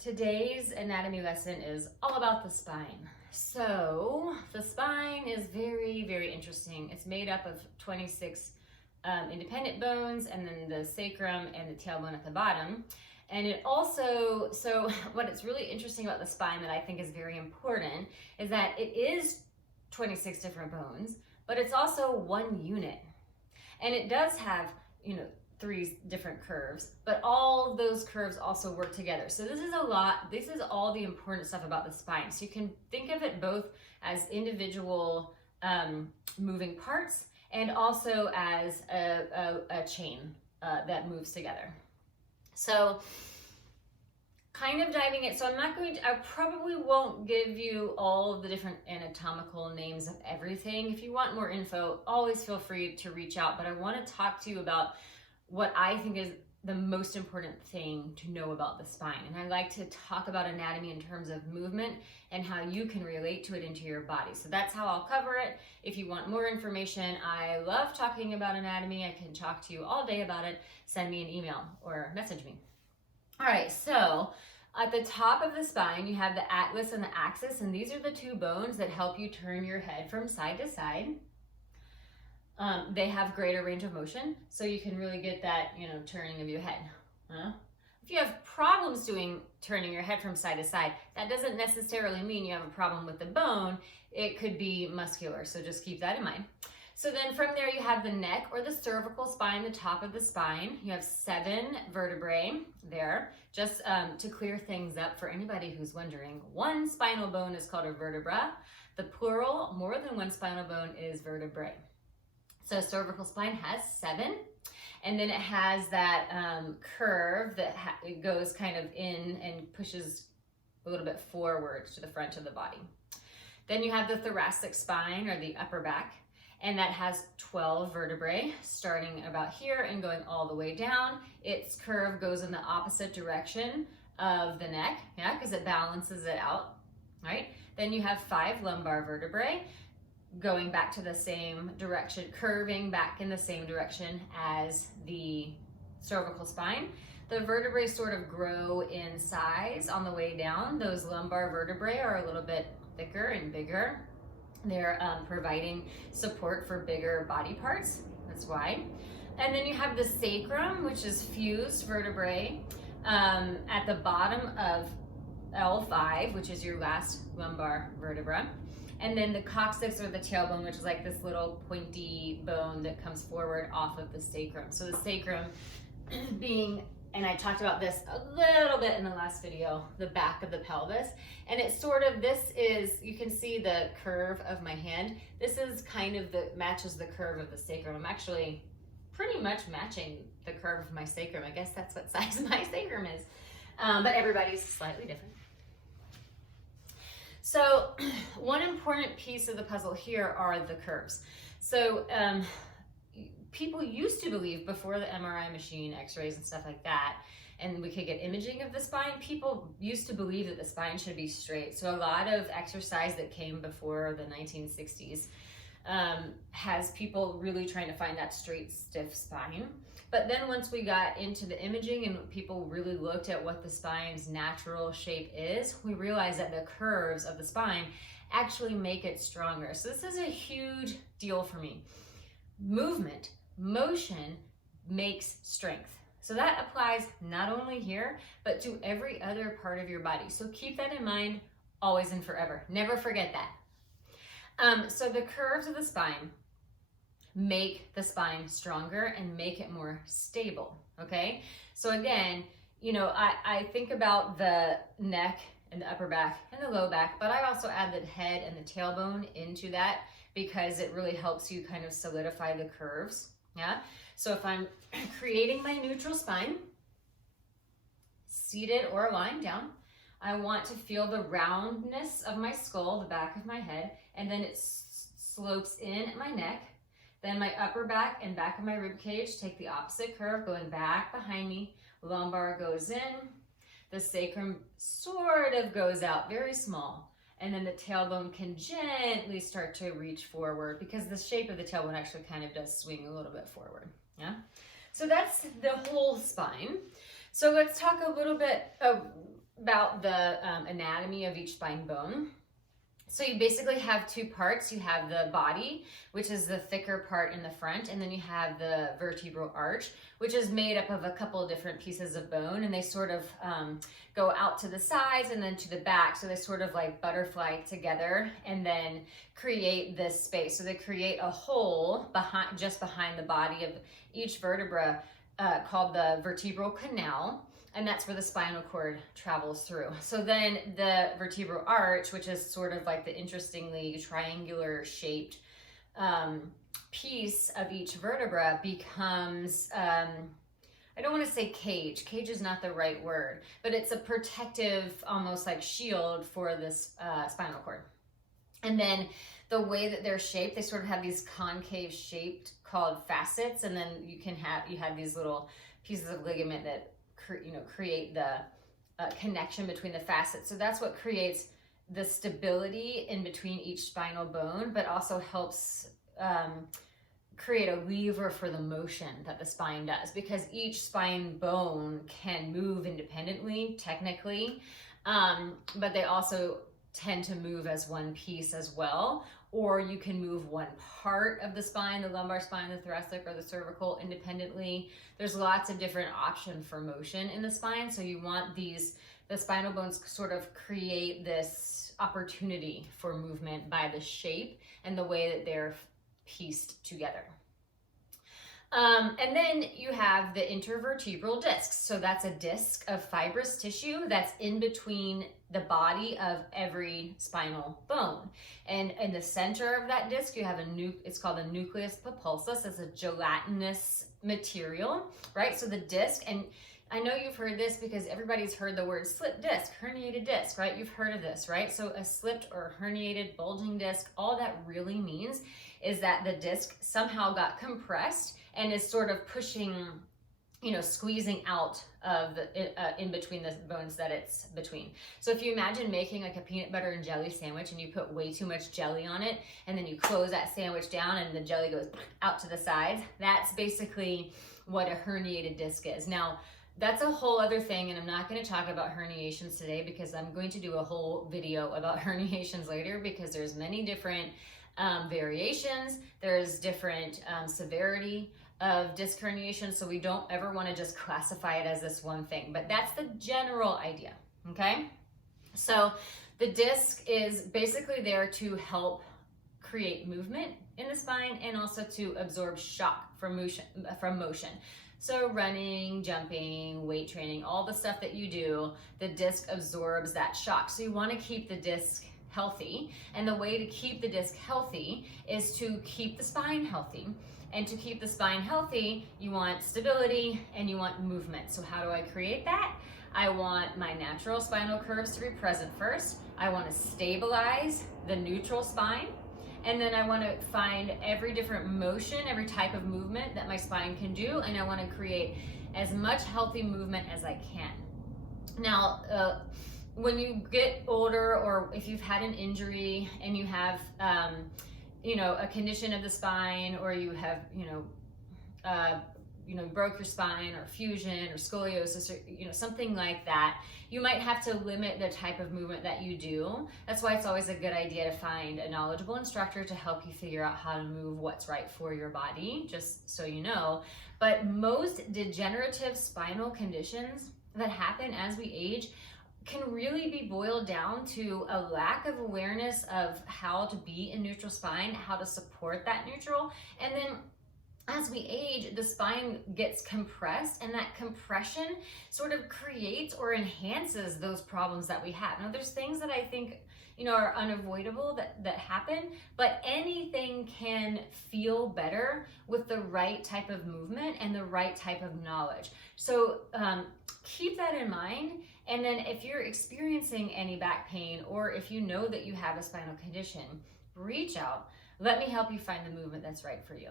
Today's anatomy lesson is all about the spine. So the spine is very, very interesting. It's made up of 26 independent bones, and then the sacrum and the tailbone at the bottom. And it also, so what's really interesting about the spine that I think is very important is that it is 26 different bones, but it's also one unit. And it does have, 3 different curves, but all those curves also work together. So this is all the important stuff about the spine. So you can think of it both as individual moving parts and also as a chain that moves together. So kind of diving it. So I probably won't give you all of the different anatomical names of everything. If you want more info, always feel free to reach out, but I want to talk to you about what I think is the most important thing to know about the spine. And I like to talk about anatomy in terms of movement and how you can relate to it into your body. So that's how I'll cover it. If you want more information, I love talking about anatomy. I can talk to you all day about it. Send me an email or message me. All right, so at the top of the spine, you have the atlas and the axis, and these are the 2 bones that help you turn your head from side to side. They have greater range of motion, so you can really get that, turning of your head. If you have problems turning your head from side to side, that doesn't necessarily mean you have a problem with the bone. It could be muscular, so just keep that in mind. So then from there you have the neck or the cervical spine, the top of the spine. You have 7 vertebrae there. Just to clear things up for anybody who's wondering, 1 spinal bone is called a vertebra. The plural, more than 1 spinal bone, is vertebrae. So cervical spine has 7, and then it has that curve that it goes kind of in and pushes a little bit forward to the front of the body. Then you have the thoracic spine, or the upper back, and that has 12 vertebrae starting about here and going all the way down. Its curve goes in the opposite direction of the neck, because it balances it out, right? Then you have 5 lumbar vertebrae, going back to the same direction, curving back in the same direction as the cervical spine. The vertebrae sort of grow in size on the way down. Those lumbar vertebrae are a little bit thicker and bigger. They're providing support for bigger body parts, that's why. And then you have the sacrum, which is fused vertebrae at the bottom of L5, which is your last lumbar vertebra. And then the coccyx, or the tailbone, which is like this little pointy bone that comes forward off of the sacrum. So the sacrum being, and I talked about this a little bit in the last video, the back of the pelvis. And it's sort of, you can see the curve of my hand. This is kind of matches the curve of the sacrum. I'm actually pretty much matching the curve of my sacrum. I guess that's what size my sacrum is. But everybody's slightly different. So one important piece of the puzzle here are the curves. So people used to believe, before the MRI machine, x-rays and stuff like that, and we could get imaging of the spine, people used to believe that the spine should be straight. So a lot of exercise that came before the 1960s has people really trying to find that straight, stiff spine. But then once we got into the imaging and people really looked at what the spine's natural shape is, we realized that the curves of the spine actually make it stronger. So this is a huge deal for me. Movement, motion makes strength. So that applies not only here, but to every other part of your body. So keep that in mind always and forever. Never forget that. So the curves of the spine make the spine stronger and make it more stable, okay? So again, I think about the neck and the upper back and the low back, but I also add the head and the tailbone into that because it really helps you kind of solidify the curves, yeah? So if I'm creating my neutral spine, seated or lying down, I want to feel the roundness of my skull, the back of my head, and then it slopes in at my neck. Then my upper back and back of my rib cage take the opposite curve, going back behind me. Lumbar goes in. The sacrum sort of goes out, very small. And then the tailbone can gently start to reach forward because the shape of the tailbone actually kind of does swing a little bit forward. Yeah. So that's the whole spine. So let's talk a little bit about about the anatomy of each spine bone. So you basically have two parts. You have the body, which is the thicker part in the front, and then you have the vertebral arch, which is made up of a couple of different pieces of bone, and they sort of go out to the sides and then to the back. So they sort of like butterfly together and then create this space. So they create a hole just behind the body of each vertebra called the vertebral canal. And that's where the spinal cord travels through. So then the vertebral arch, which is sort of like the interestingly triangular shaped piece of each vertebra, becomes, I don't want to say cage. Cage is not the right word, but it's a protective, almost like shield for this spinal cord. And then the way that they're shaped, they sort of have these concave shaped called facets. And then you have these little pieces of ligament that create the connection between the facets. So that's what creates the stability in between each spinal bone, but also helps create a lever for the motion that the spine does, because each spine bone can move independently, technically, but they also tend to move as one piece as well. Or you can move one part of the spine, the lumbar spine, the thoracic, or the cervical independently. There's lots of different options for motion in the spine. So you want the spinal bones sort of create this opportunity for movement by the shape and the way that they're pieced together. And then you have the intervertebral discs. So that's a disc of fibrous tissue that's in between the body of every spinal bone. And in the center of that disc, you have it's called a nucleus pulposus. It's a gelatinous material, right? So the disc, and I know you've heard this because everybody's heard the word slip disc, herniated disc, right? You've heard of this, right? So a slipped or herniated bulging disc, all that really means is that the disc somehow got compressed and is sort of pushing, squeezing out of in between the bones that it's between. So if you imagine making like a peanut butter and jelly sandwich and you put way too much jelly on it, and then you close that sandwich down and the jelly goes out to the sides, that's basically what a herniated disc is. Now, that's a whole other thing, and I'm not going to talk about herniations today because I'm going to do a whole video about herniations later, because there's many different variations, there's different severity of disc herniation, so we don't ever want to just classify it as this one thing, but that's the general idea, okay? So the disc is basically there to help create movement in the spine and also to absorb shock from motion. So running, jumping, weight training, all the stuff that you do, the disc absorbs that shock. So you want to keep the disc healthy, and the way to keep the disc healthy is to keep the spine healthy. And to keep the spine healthy, you want stability and you want movement. So how do I create that? I want my natural spinal curves to be present first. I want to stabilize the neutral spine. And then I want to find every different motion, every type of movement that my spine can do. And I want to create as much healthy movement as I can. Now, when you get older, or if you've had an injury and you have, a condition of the spine, or you have, broke your spine, or fusion, or scoliosis, or, something like that, you might have to limit the type of movement that you do. That's why it's always a good idea to find a knowledgeable instructor to help you figure out how to move what's right for your body, just so you know. But most degenerative spinal conditions that happen as we age can really be boiled down to a lack of awareness of how to be in neutral spine, how to support that neutral. And then as we age, the spine gets compressed, and that compression sort of creates or enhances those problems that we have. Now, there's things that I think, are unavoidable that happen, but anything can feel better with the right type of movement and the right type of knowledge. So keep that in mind. And then if you're experiencing any back pain, or if you know that you have a spinal condition, reach out. Let me help you find the movement that's right for you.